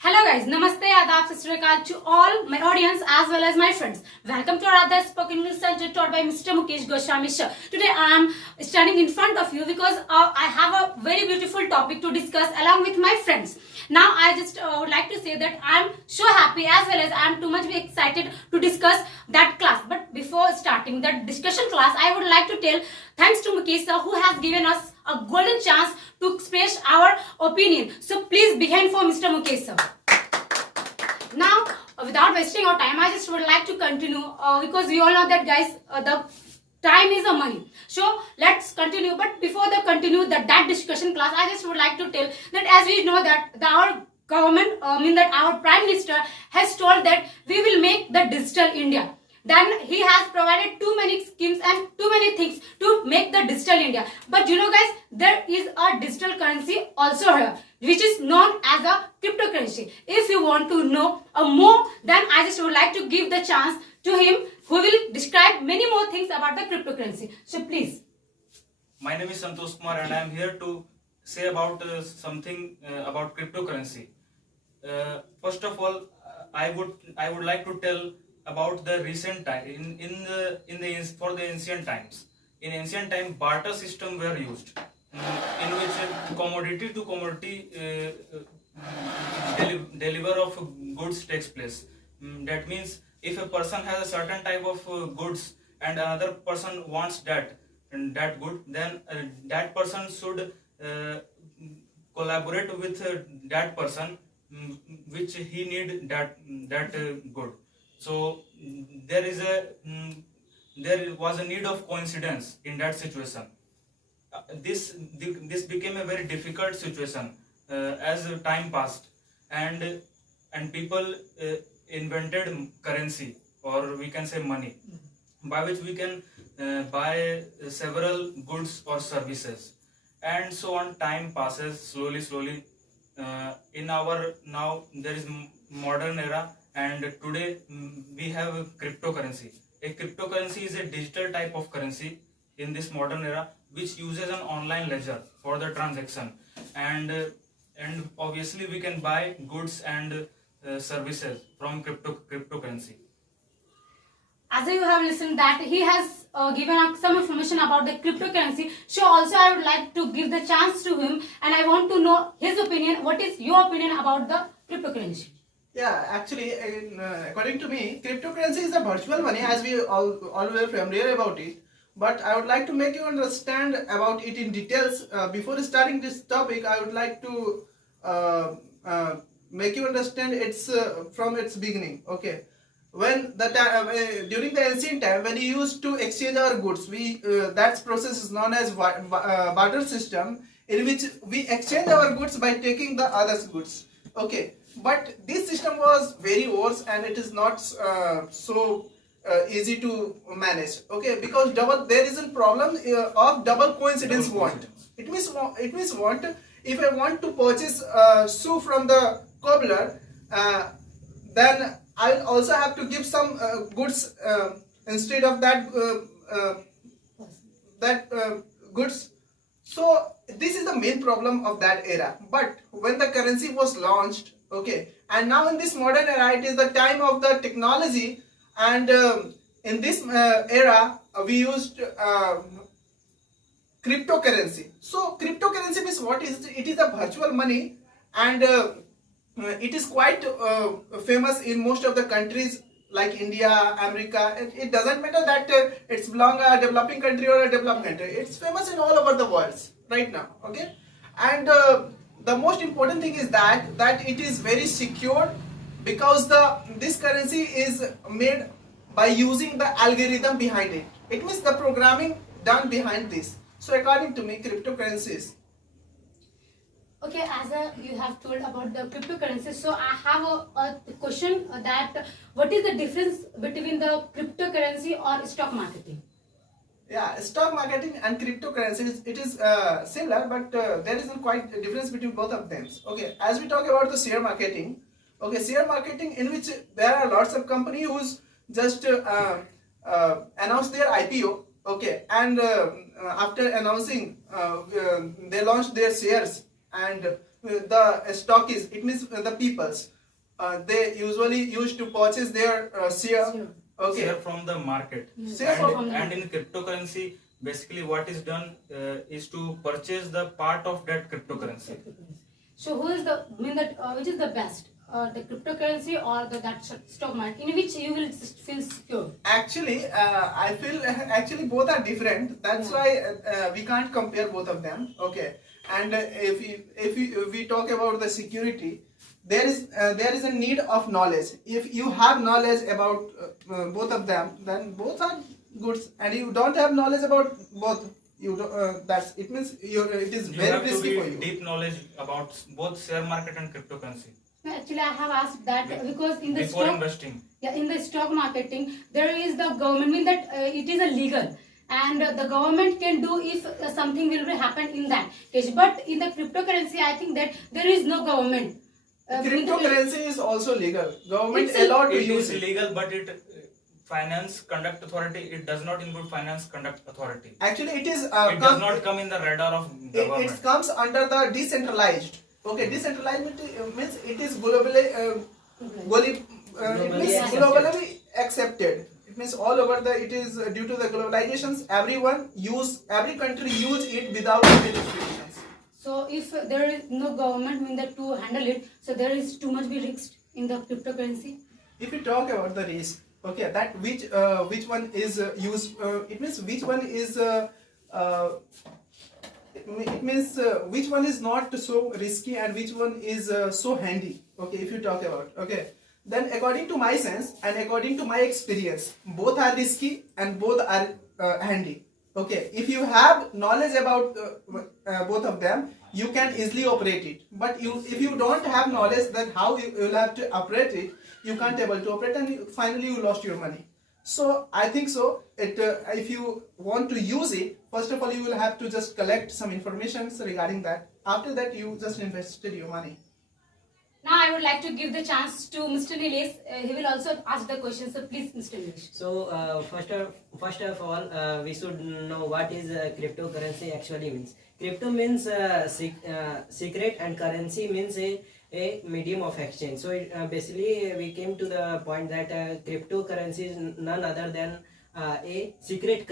Hello guys, Namaste, Adab, Sasrikal to all my audience as well as my friends. Welcome to our other spoken English center taught by Mr. Mukesh Goswami sir. Today I am standing in front of you because I have a very beautiful topic to discuss along with my friends. Now I just would like to say that I am so happy as well as I am too much excited to discuss that class. But before starting that discussion class, I would like to tell thanks to Mukesh sir who has given us a golden chance to express our opinion. So please begin for Mr. Mukesh sir. Now, without wasting our time, I just would like to continue because we all know that guys, the time is a money. So let's continue. But before the continue that discussion class, I just would like to tell that as we know that our government, that our Prime Minister has told that we will make the digital India. Then he has provided too many schemes and too many things to make the digital India. But you know guys, there is a digital currency also here, which is known as a cryptocurrency. If you want to know more, then I just would like to give the chance to him who will describe many more things about the cryptocurrency. So please. My name is Santosh Kumar and I am here to say about something about cryptocurrency. First of all, I would like to tell about the recent time for the ancient times. In ancient time, barter system were used, in which commodity to commodity deliver of goods takes place. That means if a person has a certain type of goods and another person wants that good, then that person should collaborate with that person which he need that good. So there was a need of coincidence in that situation. This became a very difficult situation as time passed, and people invented currency, or we can say money, by which we can buy several goods or services, and so on. Time passes slowly. In our now there is modern era, and today we have a cryptocurrency. A cryptocurrency is a digital type of currency in this modern era, which uses an online ledger for the transaction, and obviously we can buy goods and services from cryptocurrency. As you have listened that he has given us some information about the cryptocurrency, so also I would like to give the chance to him and I want to know his opinion. What is your opinion about the cryptocurrency? Yeah, actually, according to me, cryptocurrency is a virtual money, as we all were familiar about it. But I would like to make you understand about it in details. Before starting this topic, I would like to make you understand it's from its beginning. Okay, when during the ancient time, when we used to exchange our goods, that process is known as barter system, in which we exchange our goods by taking the other's goods. Okay. But this system was very worse, and it is not so easy to manage. Okay, because there is a problem of double coincidence want. It means want. If I want to purchase shoe from the cobbler, then I will also have to give some goods instead of that goods. So this is the main problem of that era. But when the currency was launched, okay, and now in this modern era, it is the time of the technology, and in this era we used cryptocurrency. So cryptocurrency means what is it? It is a virtual money, and it is quite famous in most of the countries like India, America. It doesn't matter that it's belong a developing country or a developed country. It's famous in all over the world right now. Okay, and the most important thing is that it is very secure, because this currency is made by using the algorithm behind it. It means the programming done behind this. So according to me, cryptocurrencies. Okay, as you have told about the cryptocurrency, so I have a question that what is the difference between the cryptocurrency or stock marketing? Yeah, stock marketing and cryptocurrencies, it is similar, but there is quite a difference between both of them. Okay, as we talk about the share marketing, okay, share marketing, in which there are lots of companies who's just announce their IPO, okay, and after announcing, they launch their shares, and the stock is, it means the peoples, they usually used to purchase their share. Sure. Okay. Share from the market. Share from the And in cryptocurrency, basically what is done is to purchase the part of that cryptocurrency. So who is the which is the best, the cryptocurrency or that stock market, in which you will feel secure? Actually, I feel actually both are different. That's why we can't compare both of them. Okay. And if we talk about the security, there is a need of knowledge. If you have knowledge about both of them, then both are good. And you don't have knowledge about both, you that's it means it is You very have to risky be for you. deep knowledge about both share market and cryptocurrency No, actually, I have asked that because in the before stock, investing. yeah, in the stock marketing, there is the government, mean that it is illegal, and the government can do if something will happen in that case. But in the cryptocurrency, I think that there is no government. Mean that- Cryptocurrency is also legal. Government It's allowed to It use is it. legal, but it finance conduct authority. It does not include finance conduct authority. Actually, it is. It does not come in the radar of government. It comes under the decentralized. Okay, decentralized means it is globally, it means accepted. globally accepted. It means all over the. It is due to the globalizations. Every country use it without any restrictions. So if there is no government, mean that to handle it, so there is too much be risk in the cryptocurrency. If we talk about the risk, okay, that which one is used. It means which one is. It means which one is not so risky and which one is so handy. Okay, if you talk about, okay, then according to my sense and according to my experience, both are risky and both are handy. Okay, if you have knowledge about both of them, you can easily operate it. But if you don't have knowledge that how you will have to operate it, you can't able to operate, and finally you lost your money. So I think so. If you want to use it, first of all you will have to just collect some information regarding that. After that, you just invested your money. Now I would like to give the chance to Mr. Nilesh. He will also ask the question. So please, Mr. Nilesh. So first of all, we should know what is cryptocurrency actually means. Crypto means secret, and currency means a medium of exchange. So basically we came to the point that cryptocurrency is none other than a secret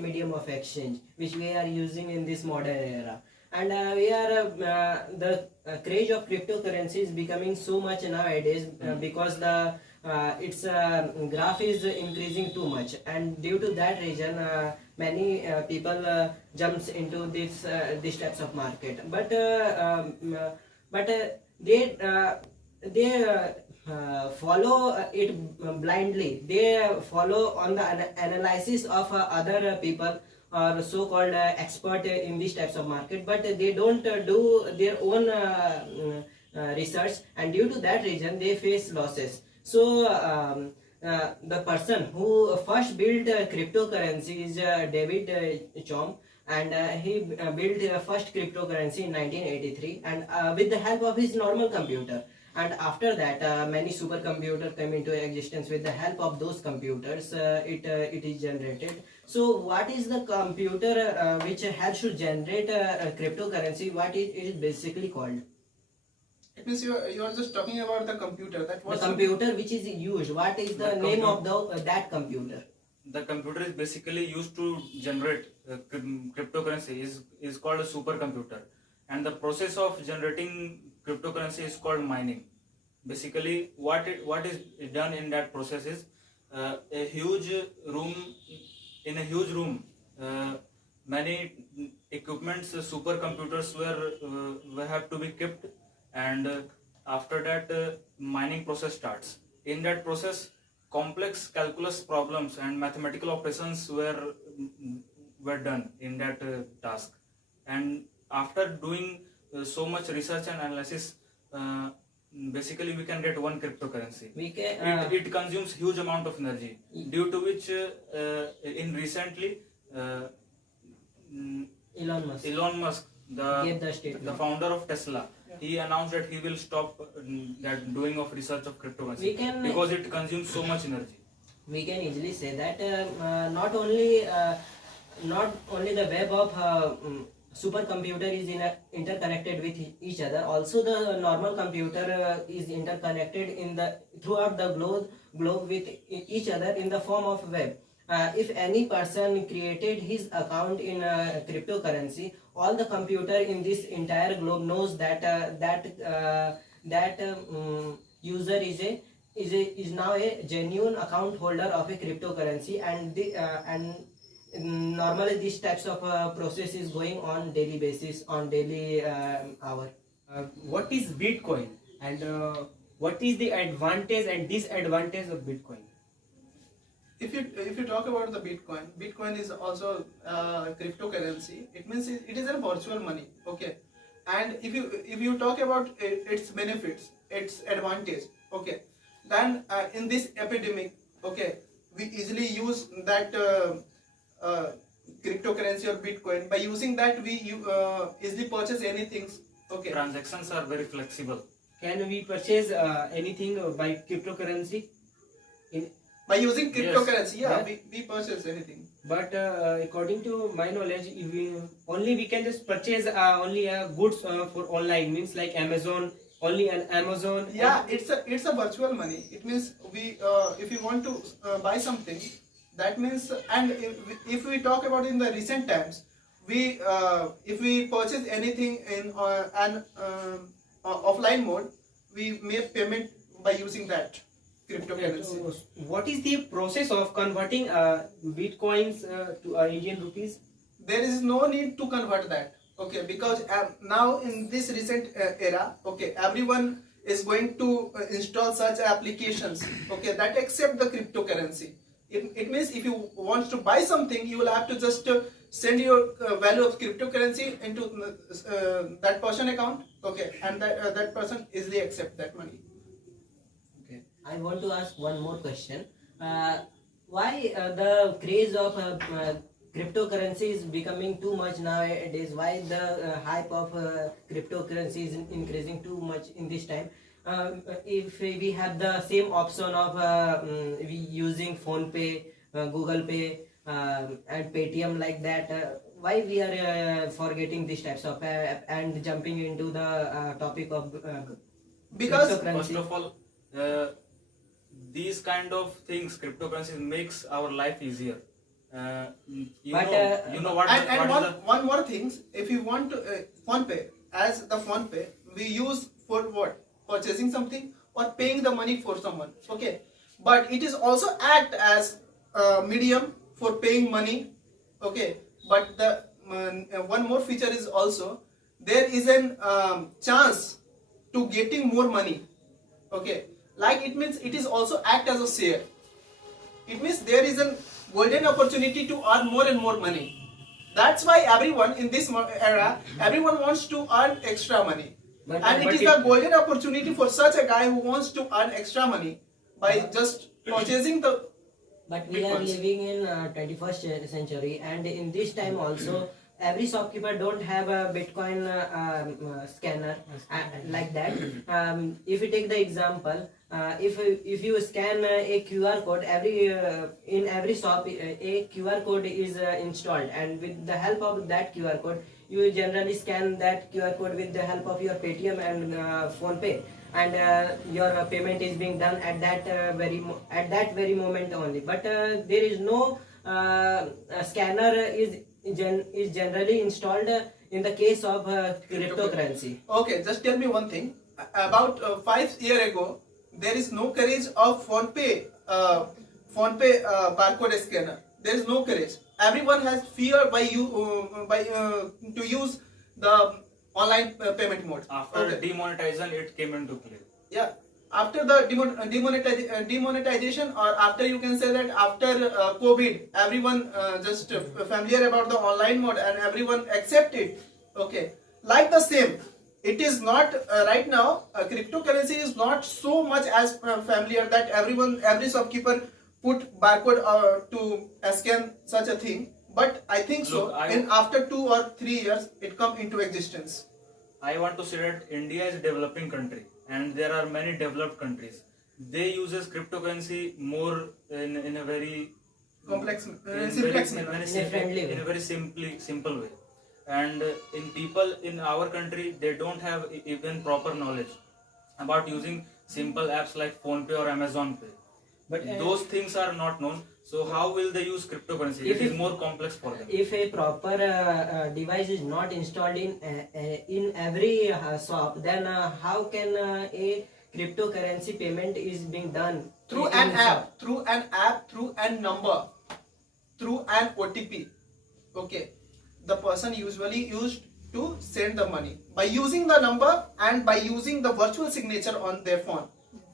medium of exchange which we are using in this modern era. And the craze of cryptocurrency is becoming so much nowadays because the its graph is increasing too much, and due to that reason many people jumps into this types of market. But they follow it blindly. They follow on the analysis of other people or so-called expert in these types of market, but they don't do their own research, and due to that reason they face losses. So the person who first built cryptocurrency is David Chaum, and he built first cryptocurrency in 1983, and with the help of his normal computer. And after that, many supercomputers came into existence. With the help of those computers, it is generated. So, what is the computer which helps to generate cryptocurrency? What it is basically called? It means you are just talking about the computer. That The was computer which is used. What is the The name of that computer? The computer is basically used to generate cryptocurrency is called a supercomputer, and the process of generating cryptocurrency is called mining. Basically, what is done in that process is a huge room. In a huge room, many equipments, supercomputers were have to be kept, and after that, mining process starts. In that process, complex calculus problems and mathematical operations were done in that task. And after doing so much research and analysis, basically we can get one cryptocurrency. We can. It consumes huge amount of energy, due to which in recently Elon Musk gave the the statement. founder of Tesla, he announced that he will stop that doing of research of cryptocurrency We can- because it consumes so much energy. We can easily say that not only the web of supercomputer is interconnected with each other. Also, the normal computer is interconnected throughout the globe with each other in the form of web. If any person created his account in cryptocurrency, all the computer in this entire globe knows that user is now a genuine account holder of a cryptocurrency, and normally these types of process is going on daily basis, on daily hour. What is Bitcoin, and what is the advantage and disadvantage of Bitcoin? If you talk about the Bitcoin is also cryptocurrency. It means it is a virtual money. Okay, and if you talk about its benefits, its advantage, okay, then in this epidemic, okay, we easily use that cryptocurrency or Bitcoin. By using that, we easily purchase anything. Okay, Transactions are very flexible. Can we purchase anything by cryptocurrency? by using cryptocurrency, yeah, Yeah. we purchase anything. But according to my knowledge, if we can just purchase only goods for online, means like Amazon, only an Amazon. Yeah, it's a virtual money. It means we if we want to buy something, that means, and if we talk about in the recent times, we if we purchase anything in an offline mode, we make payment by using that cryptocurrency. So what is the process of converting bitcoins to Indian rupees? There is no need to convert that, okay, because now in this recent era, okay, everyone is going to install such applications, okay, that accept the cryptocurrency. It means if you want to buy something, you will have to just send your value of cryptocurrency into that person account, okay, and that person easily accept that money. I want to ask one more question. Why the craze of cryptocurrency is becoming too much nowadays? Why the hype of cryptocurrency is increasing too much in this time? If we have the same option of we using Phone Pay, Google Pay, and Paytm like that, why we are forgetting these types of and jumping into the topic of Because cryptocurrency? First of all, these kind of things, cryptocurrency makes our life easier. You know what? and what is the- one more thing, if you want to Phone Pay, as the Phone Pay we use for what? Purchasing something or paying the money for someone, okay, but it is also act as a medium for paying money, okay, but the one more feature is also there is an chance to getting more money, okay, like it means it is also act as a share. It means there is a golden opportunity to earn more and more money. That's why everyone in this era, everyone wants to earn extra money. But- And but it is a golden opportunity for such a guy who wants to earn extra money by just purchasing the But we are Bitcoins. living in 21st century, and in this time also, every shopkeeper don't have a Bitcoin scanner like that. If you take the example, if you scan a QR code, in every shop a QR code is installed, and with the help of that QR code, you generally scan that QR code with the help of your Paytm and Phone Pay, and your payment is being done at that very moment only. But there is no scanner is generally installed in the case of cryptocurrency. Okay, just tell me one thing. About 5 years ago, there is no courage of Phone Pay barcode scanner. There is no courage. Everyone has fear to use the online payment mode. After Okay. demonetization, it came into play. Yeah, after the demonetization, or after, you can say that after COVID, everyone just familiar about the online mode and everyone accept it. Okay, like the same, it is not right now. Cryptocurrency is not so much as familiar that every shopkeeper put barcode to scan such a thing. But I think so. Look, In after 2 or 3 years, it come into existence. I want to say that India is a developing country, and there are many developed countries. They uses cryptocurrency more in a very Complex, in simplex very, manner. very In a friendly way. in a very simple way. and in people in our country they don't have even proper knowledge about using simple apps like PhonePe or Amazon Pay. But Those things are not known. So how will they use cryptocurrency? If It is it- more complex for them. if a proper device is not installed in every shop, then how can a cryptocurrency payment is being done Through in an shop? app, through an number, through an OTP. Okay, the person usually used to send the money by using the number and by using the virtual signature on their phone.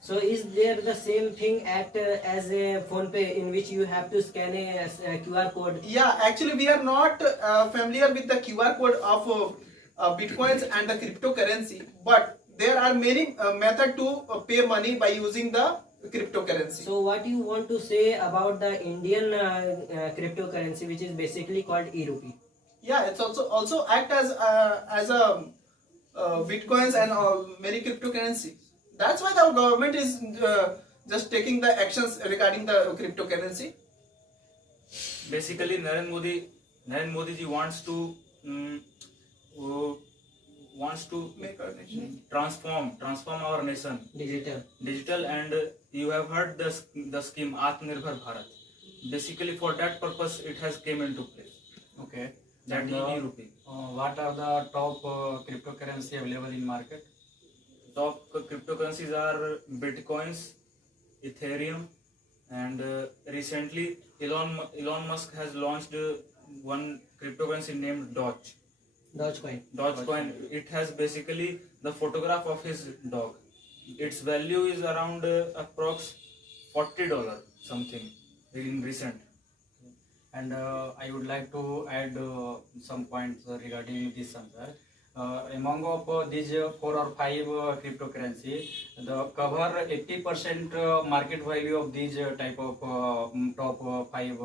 So is there the same thing act as a phone pay in which you have to scan a QR code? Yeah, actually we are not familiar with the QR code of bitcoins and the cryptocurrency, but there are many methods to pay money by using the cryptocurrency. So what you want to say about the Indian cryptocurrency, which is basically called e-rupee? Yeah, it's also act as a bitcoins and many cryptocurrency. That's why the government is just taking the actions regarding the cryptocurrency. Basically, Narendra Modi ji wants to Make our nation. transform our nation Digital. and you have heard the scheme Atmanirbhar Bharat. Basically, for that purpose, it has came into play. Okay. That And, e-rupee. what are the top cryptocurrency available in market? Top cryptocurrencies are Bitcoins, Ethereum, and recently Elon Musk has launched one cryptocurrency named Dogecoin. Dogecoin. It has basically the photograph of his dog. Its value is around approx $40 something in recent. And I would like to add some points regarding this answer. Among of these 4 or 5 cryptocurrency, the cover 80% market value of these type of top 5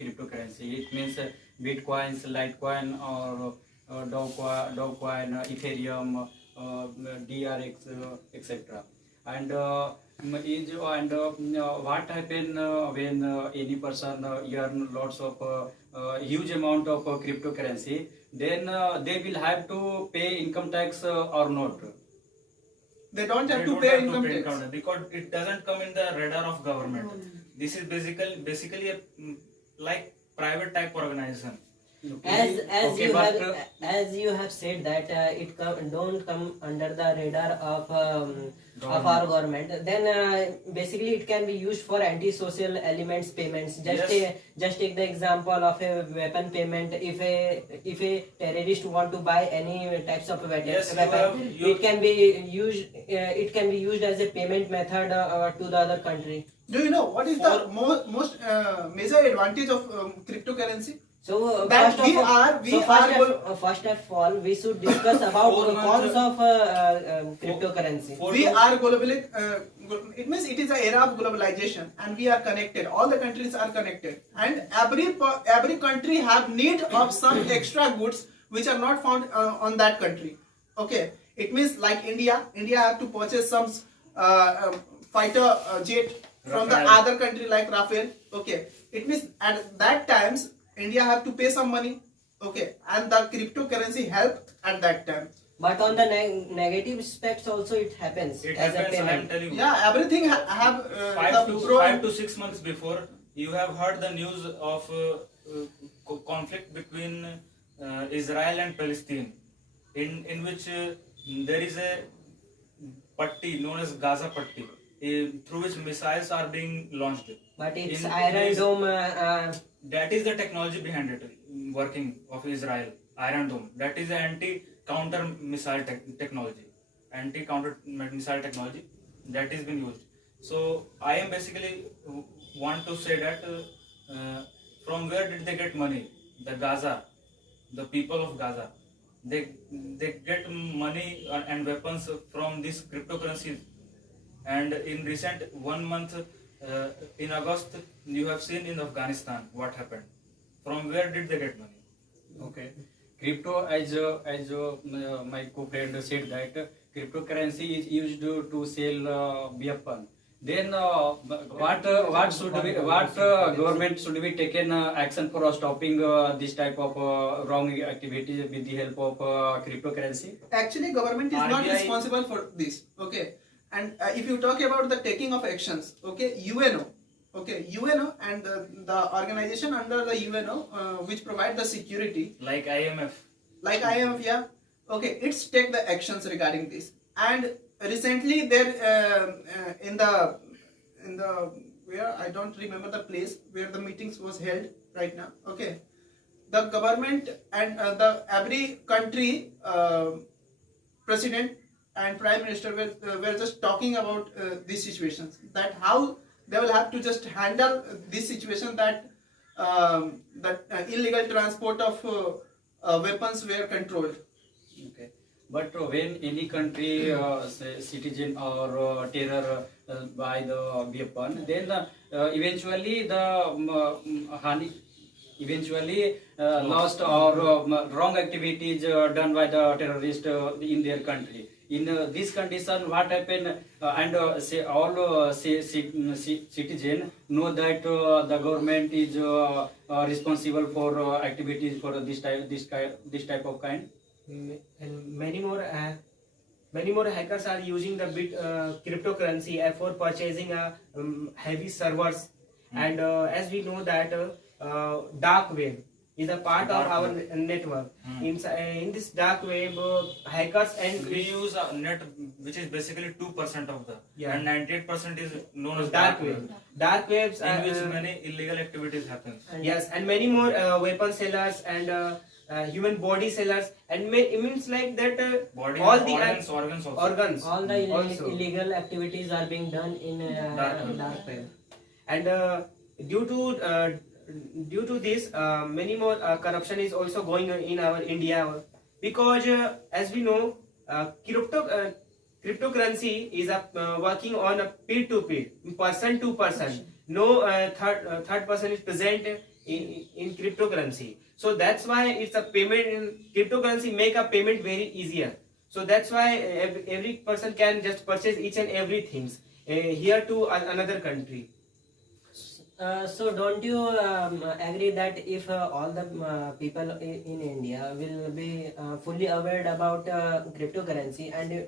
cryptocurrency. It means Bitcoins, Litecoin, or Dogecoin, Ethereum, DRX, etc. And what happen when any person earn lots of huge amount of cryptocurrency, then they will have to pay income tax or not? They don't have They to don't pay have income to pay tax. because it doesn't come in the radar of government. This is basically a like private type organization. As Okay, but, as you have said that don't come under the radar of our government, then basically it can be used for anti-social elements payments. Just take the example of a weapon payment. If a terrorist want to buy any types of weapon, Yes, it can be used. It can be used as a payment method to the other country. Do you know what is the most major advantage of cryptocurrency? So That first of all, we should discuss about 4 the months- cons of cryptocurrency. We are globally. It means it is an era of globalization, and we are connected. All the countries are connected, and every country have need of some extra goods which are not found on that country. Okay, it means like India have to purchase some fighter jet from the Rafale. other country like Rafale. Okay, it means at that times India have to pay some money. Okay, and the cryptocurrency help at that time. But on the negative aspects also it happens It as a happens, I am payment. telling you. Yeah, everything have Five the to pro 5 and to 6 months before, you have heard the news of conflict between Israel and Palestine, in which there is a patti known as Gaza patti, through which missiles are being launched. But it's In Iron this- Dome. That is the technology behind it, working of Israel, Iron Dome. That is anti-counter missile technology, anti-counter missile technology that is being used. So I am basically want to say that from where did they get money? The Gaza, the people of Gaza, they get money and weapons from these cryptocurrencies. And in recent 1 month, in August, you have seen in Afghanistan what happened. From where did they get money? Okay. Crypto, as my co-friend said, that cryptocurrency is used to sell weapon. Then what government should be taken action for stopping this type of wrong activities with the help of cryptocurrency? Actually, government is not RBI responsible for this. Okay, and if you talk about the taking of actions, okay, UNO. Okay, UNO and the organization under the UNO which provide the security, Like IMF. like IMF, yeah. Okay, it's take the actions regarding this. And recently there in the where I don't remember the place where the meetings was held right now. Okay, the government and the every country president and prime minister were just talking about these situations, that how they will have to just handle this situation, that illegal transport of weapons were controlled. Okay. But when any country say citizen or terror by the weapon, then eventually the lost or wrong activities done by the terrorist in their country. In this condition, what happened? Say all citizen know that the government is responsible for activities for this type of kind. And many more hackers are using the cryptocurrency for purchasing heavy servers. And as we know that dark web is a part of Dark our web. network. In this dark web, hackers and We use a net which is basically 2% of the, Yeah. and 98% is known as dark web. Dark webs in which many illegal activities happen. yes, and many more weapon sellers and human body sellers, and it means like that Body all and the organs also. organs All the also. illegal activities are being done in Dark web. dark web. And due to this many more corruption is also going on in our India, because as we know cryptocurrency is working on a peer-to-peer, person to person. No third person is present in cryptocurrency. So that's why it's a payment in cryptocurrency make a payment very easier. So that's why every person can just purchase each and everything here to another country. So don't you agree that if all the people in India will be fully aware about cryptocurrency, and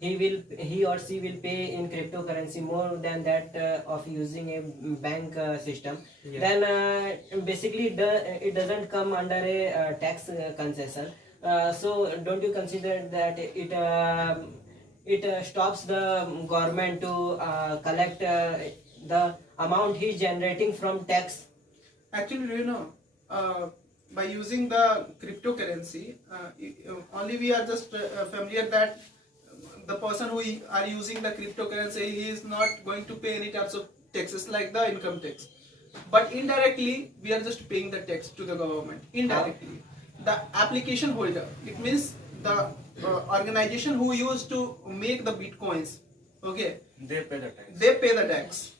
he or she will pay in cryptocurrency more than that of using a bank system, Yeah. then basically it doesn't come under a tax concession. So don't you consider that it stops the government to collect the amount he is generating from tax? Actually, do you know, by using the cryptocurrency, only we are just familiar that the person who are using the cryptocurrency, he is not going to pay any types of taxes like the income tax. But indirectly, we are just paying the tax to the government. Indirectly, the application holder, it means the organization who used to make the bitcoins. Okay, They pay the tax. they pay the tax.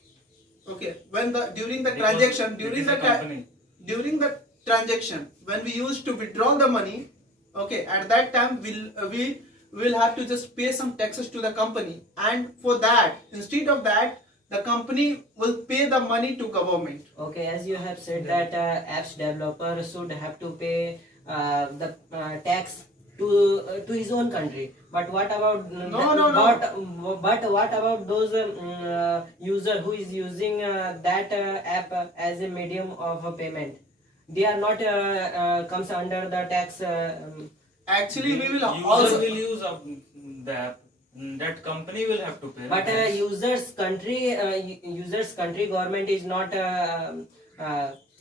Okay, when during the Because transaction, it during is the a company. during the transaction, when we used to withdraw the money, okay, at that time we will have to just pay some taxes to the company, and for that, instead of that, the company will pay the money to government. Okay, as you have said that apps developer should have to pay the tax to his own country. But what about No. But what about those user who is using that app as a medium of payment? They are not comes under the tax. Actually, we will User also will use the app. That company will have to pay. the But tax. users country government is not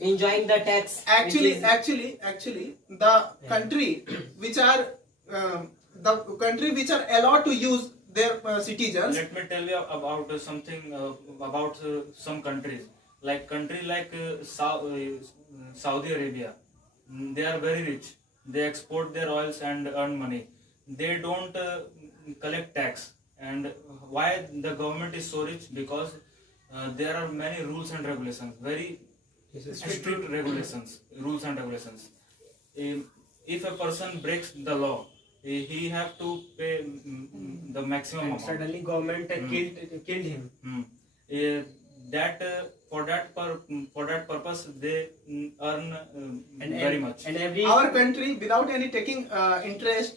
enjoying the tax. actually which is- the country which are allowed to use their citizens. Let me tell you about something about some countries. Like Saudi Arabia. They are very rich. They export their oils and earn money. They don't collect tax. And why the government is so rich? Because there are many rules and regulations, very strict regulations, rules and regulations. If a person breaks the law, he have to pay the maximum And amount. suddenly government killed him. That for that purpose they earn very much. And every Our country, without any taking interest,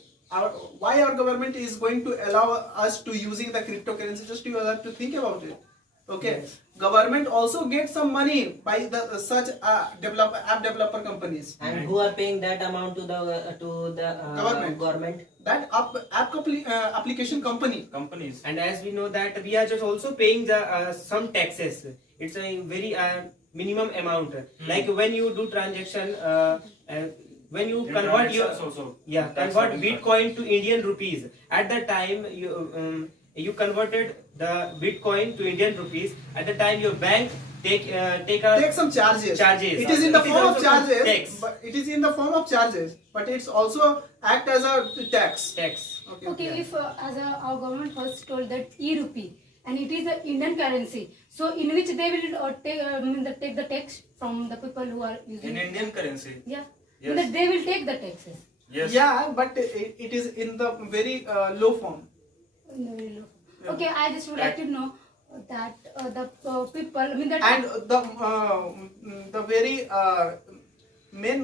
why our government is going to allow us to using the cryptocurrency? Just you have to think about it. Okay, Yes. government also gets some money by the such app developer companies. And who are paying that amount to the government? That application company. Companies. And as we know that we are just also paying the some taxes. It's a very minimum amount. Like when you do transaction, when you In convert your transactions also, convert tax are incurred. Bitcoin to Indian rupees. At the time you converted the Bitcoin to Indian rupees. At the time your bank take some charges. Charges. It is in the It is form of also charges. tax. But it is in the form of charges. But it's also act as a tax. tax. Okay, if our government first told that e-rupee and it is the Indian currency, so in which they will take the tax from the people who are using In Indian currency. Yeah, Yes. that they will take the taxes. Yes. Yeah, but it is in the very low form. In the very low. Okay, I just would like to know that the people, I mean that. And the very main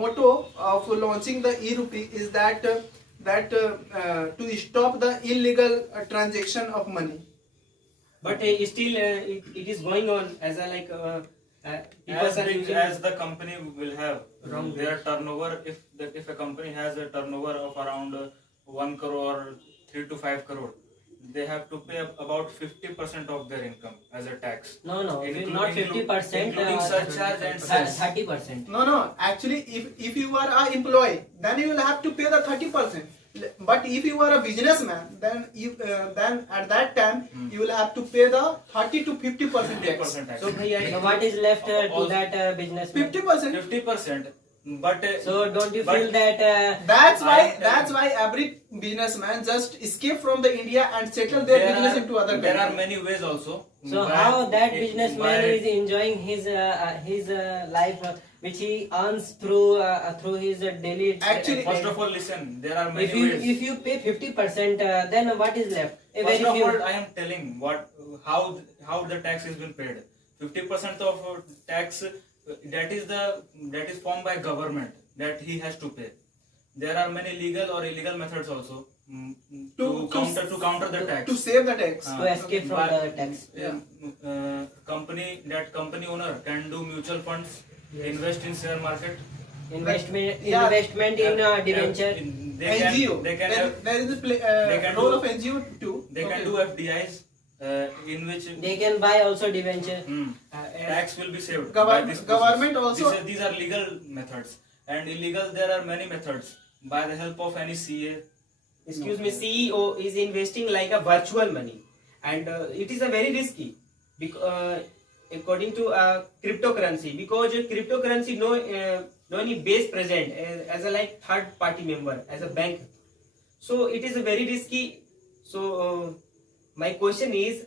motto of launching the e-rupee is that to stop the illegal transaction of money. But still it is going on as a people As are big using as the company will have Wrong their turnover, if a company has a turnover of around 1 crore, 3 to 5 crore, they have to pay about 50% of their income as a tax. No, Including- not 50%. including surcharge and cess. 30%. No. Actually, if you are an employee, then you will have to pay the 30%. But if you are a businessman, then then at that time you will have to pay the 30 to 50% tax. 50% tax. So bhaiya, So what is left to Also- that businessman? 50%. 50%. But So don't you but- feel that That's why every businessman just escape from the India and settle their business into other there are countries. many ways also. so by- how that by- businessman is enjoying his life which he earns through his daily Actually, First of all, listen. There are many if you ways. if you pay 50% then what is left? First Very of few. all, I am telling how the tax has been paid. 50% of tax that is formed by government that he has to pay. There are many legal or illegal methods also to counter the tax. to save the tax. To escape from But, the tax. company owner can do mutual funds, invest in share market. Investment Yeah. investment in debenture. They NGO. They can there is a they can role do- of NGO too. they can Okay. do FDIs in which They can buy also debenture. tax will be saved. Govern- by this government process. also- These are legal methods, and illegal there are many methods. By the help of any CA. excuse me, CEO is investing like a virtual money, and it is a very risky according to cryptocurrency, because cryptocurrency no any base present as a like third party member as a bank, so it is a very risky. So my question is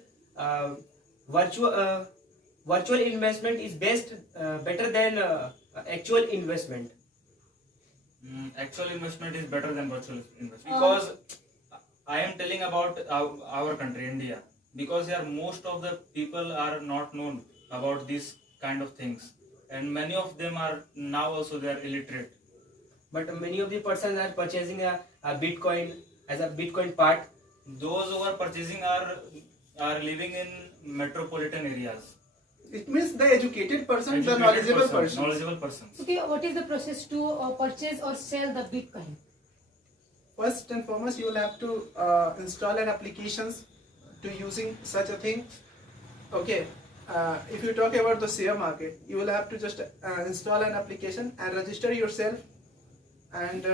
virtual investment is better than actual investment. Actual investment is better than virtual investment because I am telling about our country, India, because here most of the people are not known about these kind of things, and many of them are now also they are illiterate. But many of the persons are purchasing a Bitcoin as a Bitcoin part. Those who are purchasing are living in metropolitan areas. It means the educated person, the Educated knowledgeable person, person. knowledgeable persons. Okay, what is the process to purchase or sell the Bitcoin? First and foremost, you will have to install an applications to using such a thing. Okay. If you talk about the share market, you will have to just install an application and register yourself, and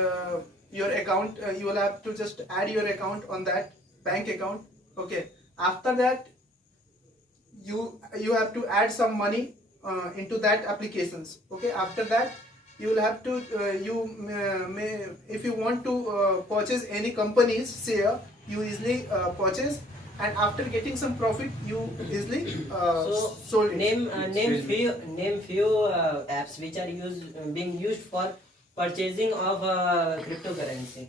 your account. You will have to just add your account on that bank account. Okay. After that, you have to add some money into that applications. Okay. After that, you will have to may if you want to purchase any company's share, you easily purchase, and after getting some profit, you easily So sold it. name few apps which are being used for purchasing of cryptocurrency.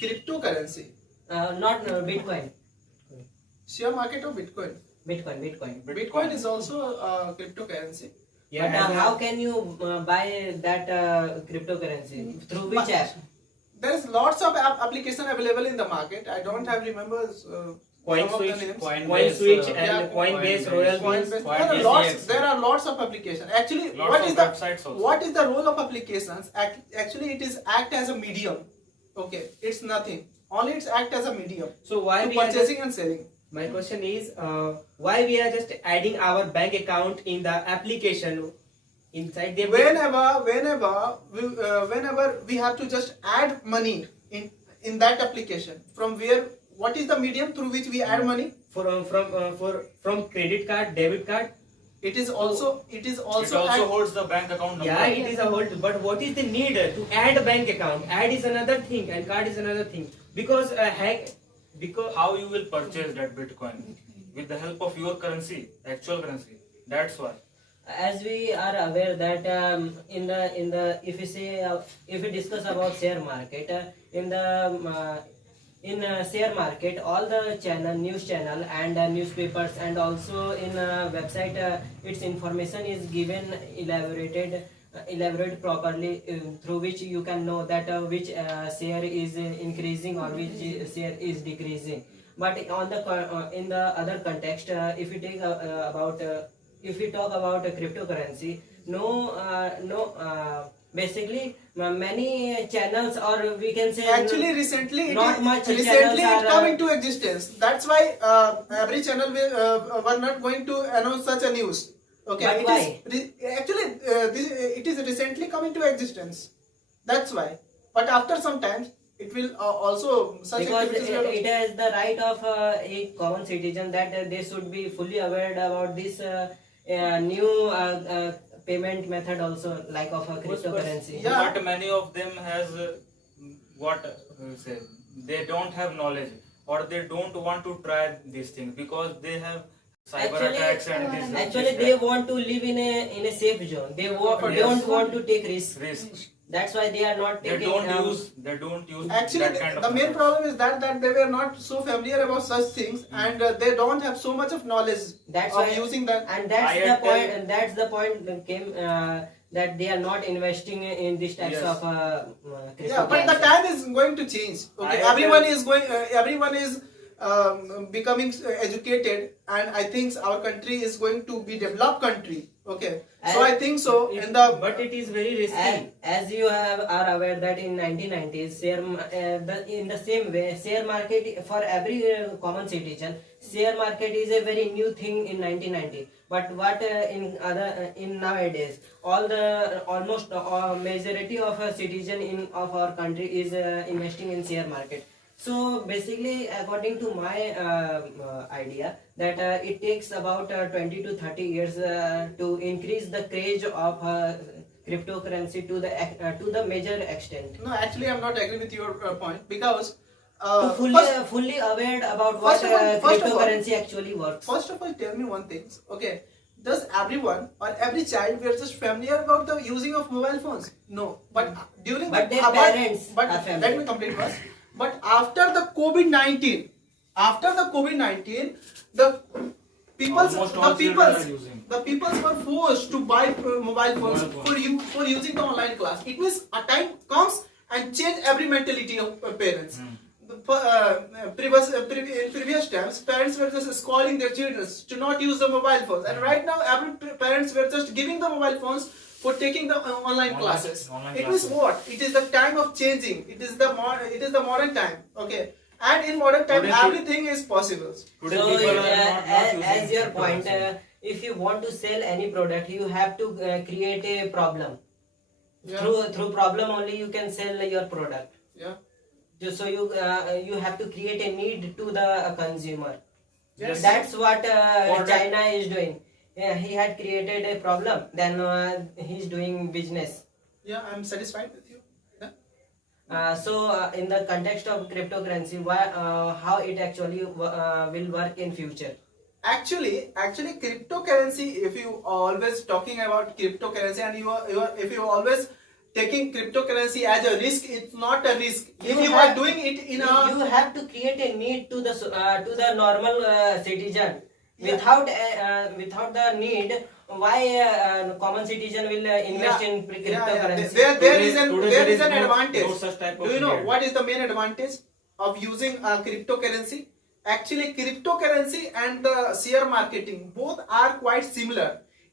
Cryptocurrency. Not Bitcoin. Share market or Bitcoin? Bitcoin. Bitcoin is also a cryptocurrency. But how can you buy that cryptocurrency? Through which app? There is lots of application available in the market. I don't have remember some of the CoinSwitch, names. CoinSwitch yeah, and Coinbase, Coinbase. Royal Coinbase. Beans. Coinbase. There are lots of applications. Actually, Lots what of is the websites also. what is the role of applications? Actually, it is act as a medium. Okay, it's nothing. Only it's act as a medium So why to we are just, purchasing and selling. my question is why we are just adding our bank account in the application inside the Whenever we have to just add money in that application, from where, what is the medium through which we add money? from credit card, debit card. It is also It also holds the bank account number. Yeah, it is a whole. But what is the need to add a bank account? Add is another thing, and card is another thing. Because because How you will purchase that Bitcoin? With the help of your currency, actual currency. That's why. As we are aware that in the if we say if we discuss about share market in share market, all the news channel and newspapers, and also in website, its information is given elaborate properly, through which you can know that which share is increasing or which share is decreasing. But on the in the other context, if we take about if we talk about cryptocurrency, basically many channels, or we can say actually recently not much channels recently it are, come into existence. That's why every channel will were not going to announce such a news. Okay, But it why? is actually it is recently come into existence. That's why. But after some time, it will also such because activities will it is the right of a common citizen that they should be fully aware about this new payment method also, like of a cryptocurrency. Yeah. But many of them has what say they don't have knowledge, or they don't want to try these things because they have cyber attacks and this. Actually they want to live in a safe zone. They Yes. don't want to take risks. risk. That's why they are not They taking. don't use Actually, that kind of the main methods. problem is that they were not so familiar about such things, and they don't have so much of knowledge That's of why, using that. and that's I the had point. tell- And that's the point that came that they are not investing in these types Yes. of Yeah, but the cryptocurrency. time is going to change. Okay, I everyone tell- is going. Everyone is becoming educated, and I think our country is going to be developed country. Okay, so I think so. In the but it is very risky. As you are aware that in 1990s, in the same way, share market for every common citizen, share market is a very new thing in 1990. But what in nowadays, almost majority of a citizen of our country is investing in share market. So basically, according to my idea, that it takes about 20 to 30 years to increase the craze of cryptocurrency to the major extent. no, actually, I'm not agree with your point, because To fully aware about what first of all- cryptocurrency actually works. First of all, tell me one thing. Okay, does everyone or every child were just familiar about the using of mobile phones? No, but during But the their parents but are familiar. let me complete first. But after the COVID-19, the Almost all children are using. the peoples were forced to buy mobile phones for using the online class. It means a time comes and change every mentality of parents. In previous times, parents were just scolding their children to not use the mobile phones, and right now every parents were just giving the mobile phones for taking the online classes. online It means classes. what? It is the time of changing. It is the modern time. Okay, and in modern time, Today, everything is possible. Today So, people are not using as your point, cryptocurrency. if you want to sell any product, you have to create a problem. Yeah. Through problem only you can sell your product. Yeah. So you have to create a need to the consumer. Yes. That's what For that- China is doing. Yeah, he had created a problem, then he's doing business. Yeah, I'm satisfied with you. Yeah. So in the context of cryptocurrency, how it actually will work in future? Actually, cryptocurrency. If you always talking about cryptocurrency, and if you always taking cryptocurrency as a risk. It's not a risk. If you are doing it in a you have to create a need to the normal citizen. Yeah. Without the need, why common citizen will invest in cryptocurrency? There is Today an no advantage. such type Do of you know need. what is the main advantage of using cryptocurrency? Actually, cryptocurrency and the share marketing both are quite similar.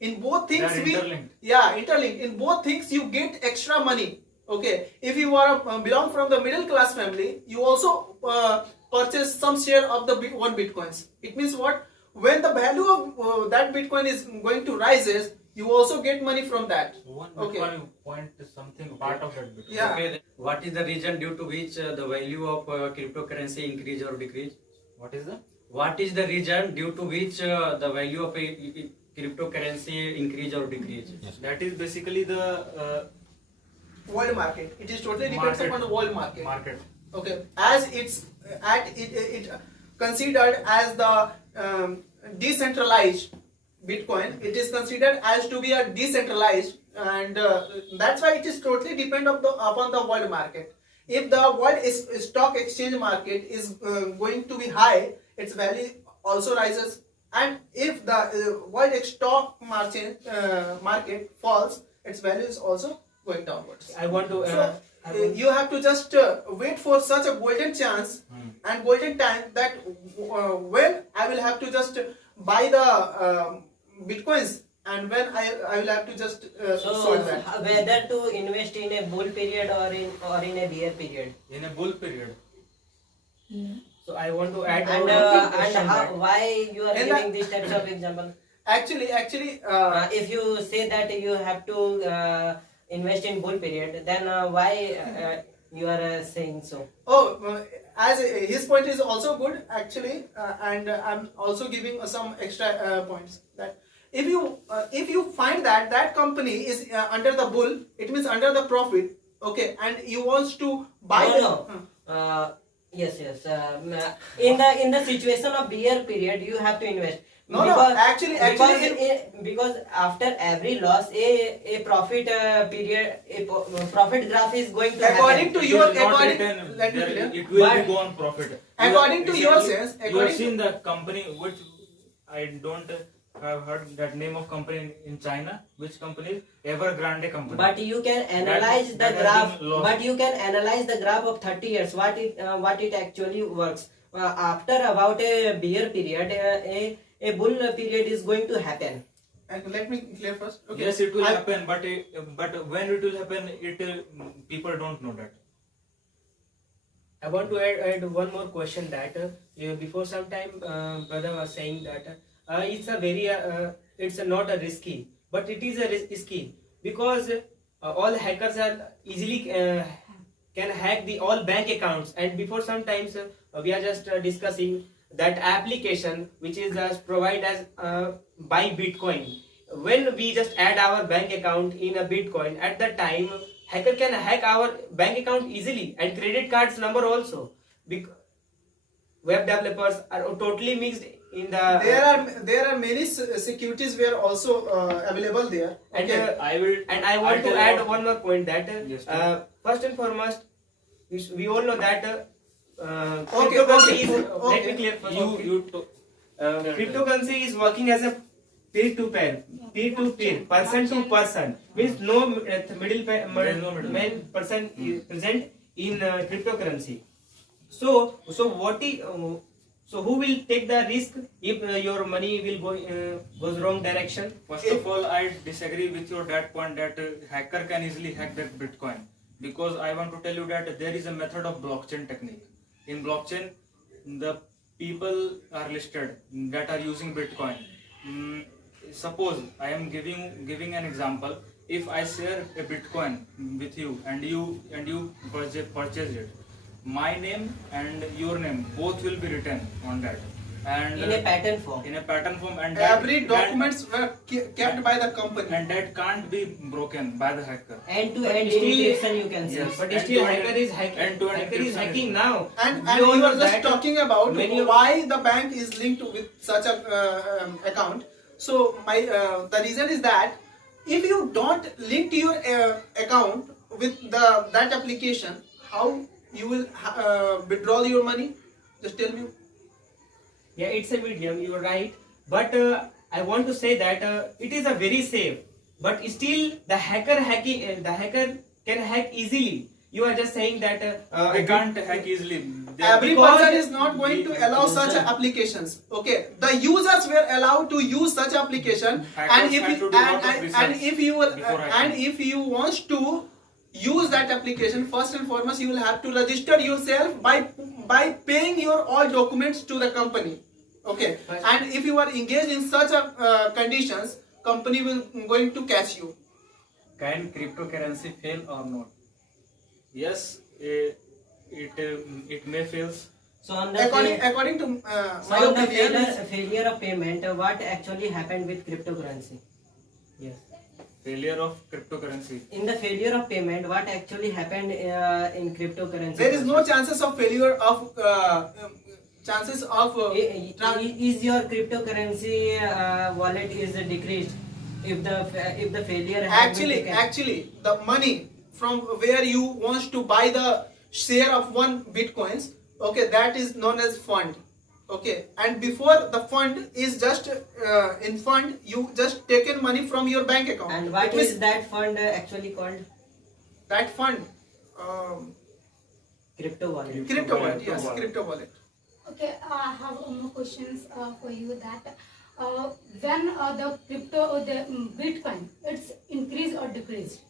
In both things, They are interlinked. interlinked. In both things, you get extra money. Okay, if you are belong from the middle class family, you also purchase some share of the one bitcoins. It means what? When the value of that bitcoin is going to rises, you also get money from that. One Okay. Bitcoin point is something part of that Bitcoin. Yeah. Okay, what is the reason due to which the value of cryptocurrency increase or decrease? What is the? What is the reason due to which the value of a cryptocurrency increase or decrease? That is basically the World market. It is totally depends market. upon the world market. Market. Okay, as it's it considered as the decentralized Bitcoin, it is considered as to be a decentralized, and that's why it is totally depend upon the world market. If the world stock exchange market is going to be high, its value also rises, and if the world stock market falls, its value is also going downwards. I want to. So you have to just wait for such a golden chance and golden time that when I will have to just buy the bitcoins, and when I will have to just So sold that. whether to invest in a bull period or in a bear period, In a bull period. So I want to add and one more question and how, that- why you are And giving these types of example? Actually, If you say that you have to invest in bull period, then why you are saying so? as his point is also good actually, and I'm also giving some extra points that if you find that that company is under the bull, it means under the profit, okay, and you wants to buy No. Yes. In the situation of bear period, you have to invest. No, actually, because after every loss, a profit period, profit graph is going to according happen. to your It will not according, return, let me there- clear. it will But- be go on profit. According to your sense, you have according to- seen the company which I don't have heard that name of company in China. Which company is Evergrande company. But you can analyze the that has graph. been lost. But you can analyze the graph of 30 years. What it actually works. After about a bear period, a bull period is going to happen. And let me clear first. Okay. Yes, it will I- happen, but when it will happen, people don't know that. I want to add one more question that before some time brother was saying that it's a very it's not a risky, but it is a risky because all hackers are easily can hack the all bank accounts, and before sometimes we are just discussing that application which is provide as buy Bitcoin. When we just add our bank account in a Bitcoin, at that time hacker can hack our bank account easily and credit cards number also. Web developers are totally mixed in the there are many securities were also available there. and Okay. I want to tell add about- one more point that Yes, tell. first and foremost we all know that Okay, cryptocurrency okay, is okay. let me clear first. You Cryptocurrency is working as a peer-to-peer, person to person, means no There is no middleman. middleman person is present in cryptocurrency. So who will take the risk if your money will go goes wrong direction? First of all, I disagree with your that point that hacker can easily hack that Bitcoin, because I want to tell you that there is a method of blockchain technique. In blockchain, the people are listed that are using Bitcoin. Suppose I am giving an example. If I share a Bitcoin with you and you purchase it, my name and your name both will be written on that, and In a pattern form. and Every documents were kept by the company. and that can't be broken by the hacker. End-to-end But still- encryption you can say. Yes. But And still to hacker end- is hacking. and to end Hacker is encryption hacking is- now. And We all you know were just that talking about many of- why the bank is linked with such a account. So the reason is that if you don't link to your account with that application, how you will withdraw your money? Just tell me. Yeah, it's a medium, you are right. But I want to say that it is a very safe. But still, the hacker can hack easily. You are just saying that They can't hack easily. Every Because person is not going to allow such applications. Okay, the users were allowed to use such application, and Hackers if had you, to do lot of and research if you will, before and hacking. if you want to use that application, first and foremost you will have to register yourself by paying your all documents to the company. Okay, and if you are engaged in such a conditions, company will going to catch you. Can cryptocurrency fail or not? Yes, it may fail. So on the According to so my on the opinion, failure of payment, what actually happened with cryptocurrency? Yes. Failure of cryptocurrency. In the failure of payment, what actually happened in cryptocurrency? there is no chances of failure of chances of Is your cryptocurrency wallet is decreased if the failure had been taken? actually the money from where you want to buy the share of one bitcoins, okay, that is known as fund. Okay, and before the fund is just in fund, you just taken money from your bank account. And what It means is that fund actually called? that fund? Crypto wallet. Crypto wallet. Yes, wallet. crypto wallet. Okay, I have more questions for you. That when the crypto or the Bitcoin, it's increased or decreased?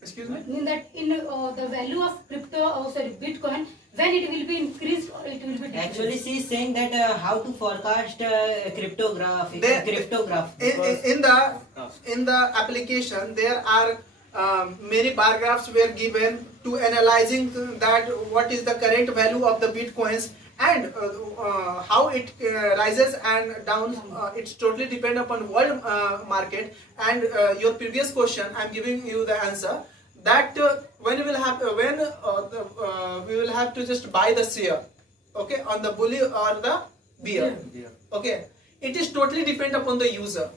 Excuse me. Mean that in the value of crypto, sorry, Bitcoin, when it will be increased or it will be decreased? Actually, she is saying that how to forecast cryptograph. Because in the application there are many paragraphs were given to analyzing that what is the current value of the bitcoins, and how it rises and down. It's totally depend upon world market. And your previous question, I'm giving you the answer that when we will have we will have to just buy the share, okay, on the bully or the bear. Okay, it is totally depend upon the user.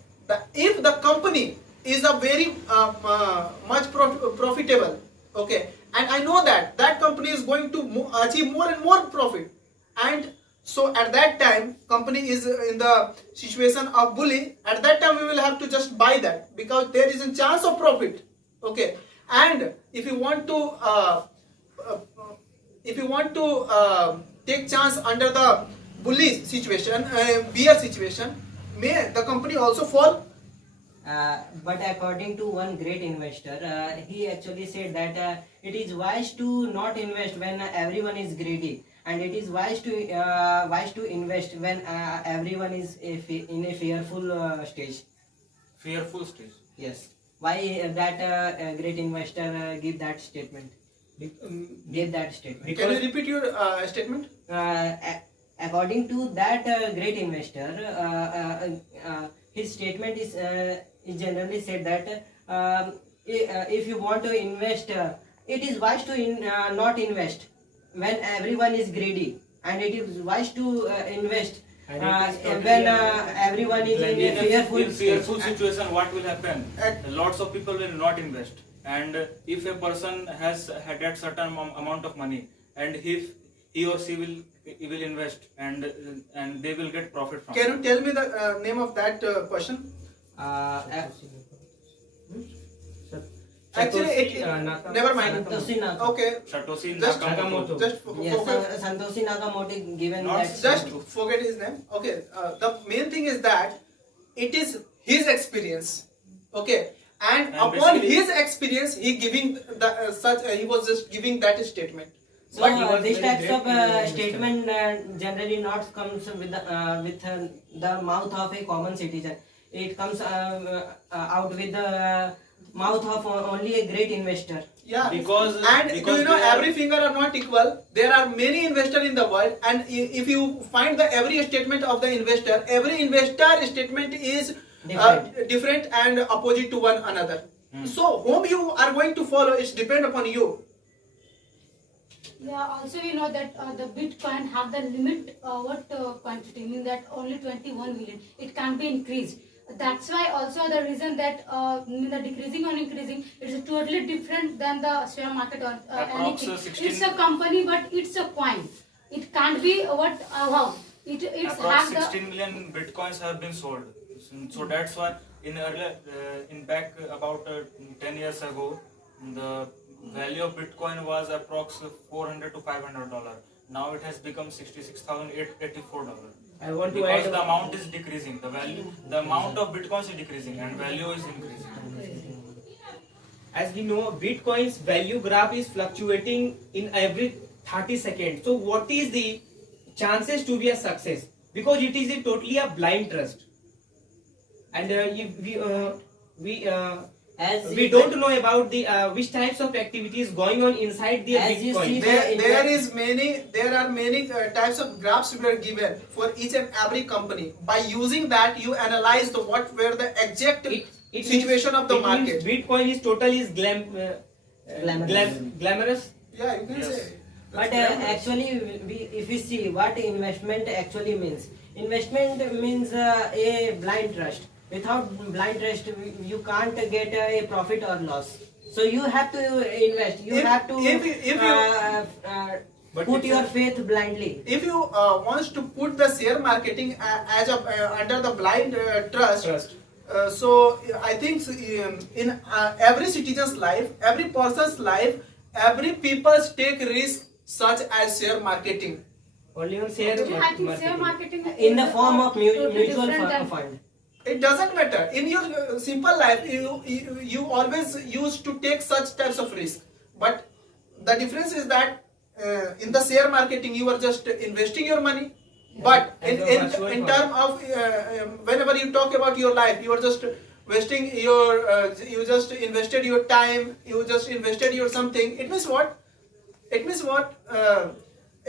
If the company is a very much profitable, okay, and I know that that company is going to achieve more and more profit, and so at that time company is in the situation of bully, at that time we will have to just buy that because there is a chance of profit. Okay, and if you want to take chance under the bully situation, bear situation, may the company also fall. But according to one great investor, he actually said that it is wise to not invest when everyone is greedy, and it is wise to invest when everyone is in a fearful stage. Fearful stage. Yes. Why that great investor gave that statement? Gave that statement. Can you repeat your statement? According to that great investor, his statement is generally said that if you want to invest, it is wise to not invest when everyone is greedy, and it is wise to invest when everyone is in a fearful In fearful stage. situation, what will happen? Lots of people will not invest, and if a person has had that certain amount of money, and if he or she will invest, and they will get profit from Can it. you tell me the name of that person? Actually, never mind. Satoshi Nakamoto. Okay, Satoshi Just- Nakamoto. just Yes, focus. Satoshi Nakamoto given Not that. Just forget his name. Okay, the main thing is that it is his experience. Okay, and And upon basically- his experience, he giving the he was just giving that statement. So But he was these very types great of investor. statement generally not comes with the mouth of a common citizen. It comes out with the mouth of only a great investor. Yeah, Because do you know they are- every finger are not equal. There are many investors in the world, and if you find the every statement of the investor, every investor statement is different and opposite to one another. So whom you are going to follow, it's depend upon you. Yeah, also we know that the Bitcoin have the limit quantity, meaning that only 21 million. It can be increased. That's why also the reason that the decreasing or increasing, it's totally different than the share market or Approx, anything. 16 It's a company, but it's a coin. It can't be what how it's Approx have the 16 million bitcoins have been sold. So that's why in earlier, in back about 10 years ago, the value of Bitcoin was approx $400 to $500. Now it has become $66,884. I want to Because add the amount is decreasing, the value, the amount of bitcoins is decreasing and value is increasing. as we know, Bitcoin's value graph is fluctuating in every 30 seconds. So what is the chances to be a success? Because it is totally a blind trust. And we don't know about the which types of activities going on inside the As you Bitcoin. see There are many types of graphs we are given for each and every company. By using that, you analyze the what were the exact It situation means- of the it means market. Bitcoin is totally glamorous. Yeah, you can Yes. say. But actually, if we see what investment actually means, investment means a blind trust. Without blind trust, you can't get a profit or loss. So you have to invest. You have to But put if your you- faith blindly. If you wants to put the share marketing as a under the blind trust. So I think in every citizen's life, every person's life, every people take risk such as share marketing. Only on share I think share marketing In the form of totally mutual different than- fund. It doesn't matter. In your simple life, you always used to take such types of risk. But the difference is that in the share marketing, you are just investing your money. But As a virtual in fund. term of whenever you talk about your life, you are just wasting your you just invested your time, you just invested your something. It means what? It means what?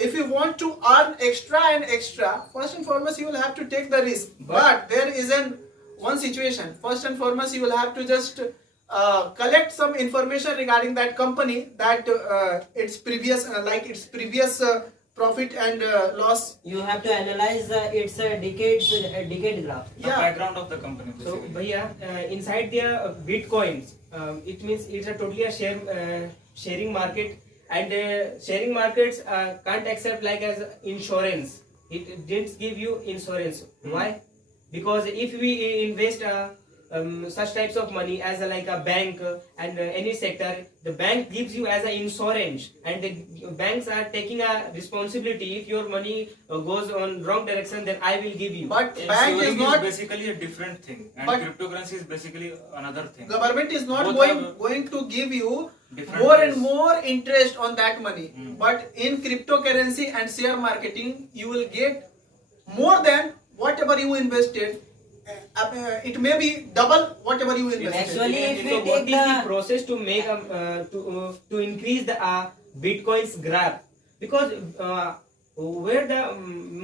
If you want to earn extra and extra, first and foremost you will have to take the risk. But there is one situation. First and foremost, you will have to just collect some information regarding that company, that its previous profit and loss. You have to analyze its decade graph. The background of the company. So, Basically. bhaiya, inside their Bitcoins, it means it's a totally a sharing market, and sharing markets can't accept like as insurance. It didn't give you insurance. Why? Because if we invest such types of money as like a bank and any sector, the bank gives you as an insurance, and the banks are taking a responsibility. If your money goes on wrong direction, then I will give you. But bank is Insuring not. basically a different thing, and But- cryptocurrency is basically another thing. Government is not Both going to give you different more ways. and more interest on that money. Mm. But in cryptocurrency and share marketing, you will get more than whatever you invested. It may be double whatever you invested. Actually, if we So what take is the the process to make to increase the Bitcoin's graph? Because where the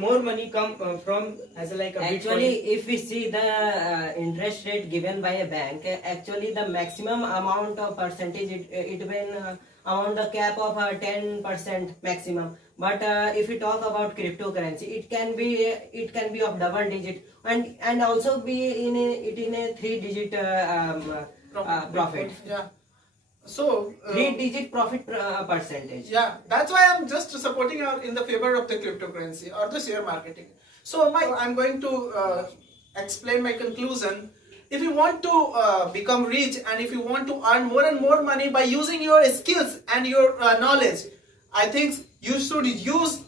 more money come from as like a actually, Bitcoin? if we see the interest rate given by a bank, actually the maximum amount of percentage it when around the cap of 10% maximum. But if we talk about cryptocurrency, it can be of double digit and also be in a 3-digit profit. Yeah. So. 3-digit profit percentage. Yeah, that's why I'm just supporting in the favor of the cryptocurrency or the share marketing. So I'm going to explain my conclusion. If you want to become rich and if you want to earn more and more money by using your skills and your knowledge, I think you should use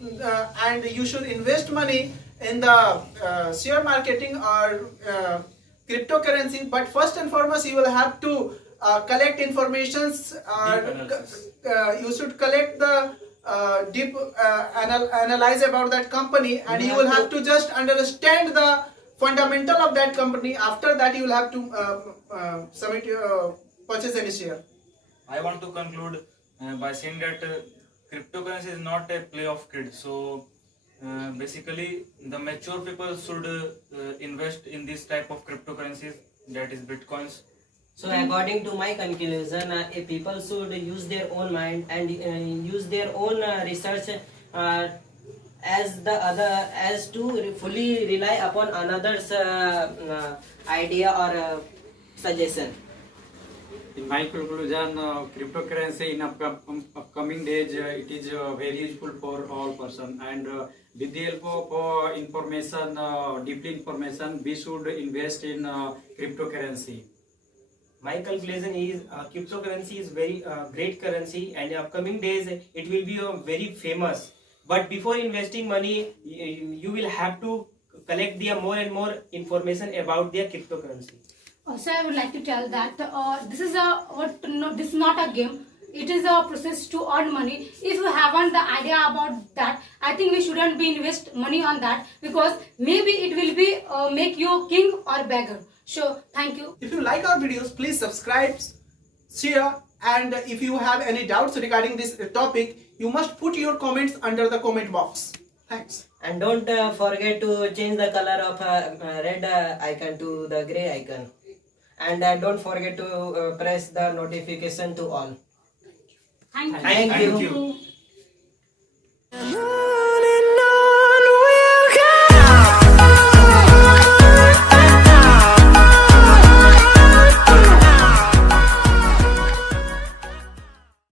and you should invest money in the share marketing or cryptocurrency. But first and foremost, you will have to collect informations. You should collect the deep analyze about that company, and you will have to just understand the fundamental of that company. After that, you will have to submit your purchase any share. I want to conclude by saying that cryptocurrency is not a play of kids. So basically, the mature people should invest in this type of cryptocurrencies, that is bitcoins. So according to my conclusion, people should use their own mind and use their own research as to fully rely upon another's idea or suggestion. In my conclusion, cryptocurrency in upcoming days, it is very useful for all person, and with the help of information, deeply information, we should invest in cryptocurrency. My conclusion is cryptocurrency is very great currency, and in upcoming days it will be very famous. But before investing money, you will have to collect the more and more information about their cryptocurrency. Also, I would like to tell that this is this is not a game. It is a process to earn money. If you haven't the idea about that, I think we shouldn't be invest money on that, because maybe it will be make you king or beggar. So thank you. If you like our videos, please subscribe, share, and if you have any doubts regarding this topic, you must put your comments under the comment box. Thanks. And don't forget to change the color of red icon to the gray icon. And don't forget to press the notification to all. Thank you. Thank you. Thank you.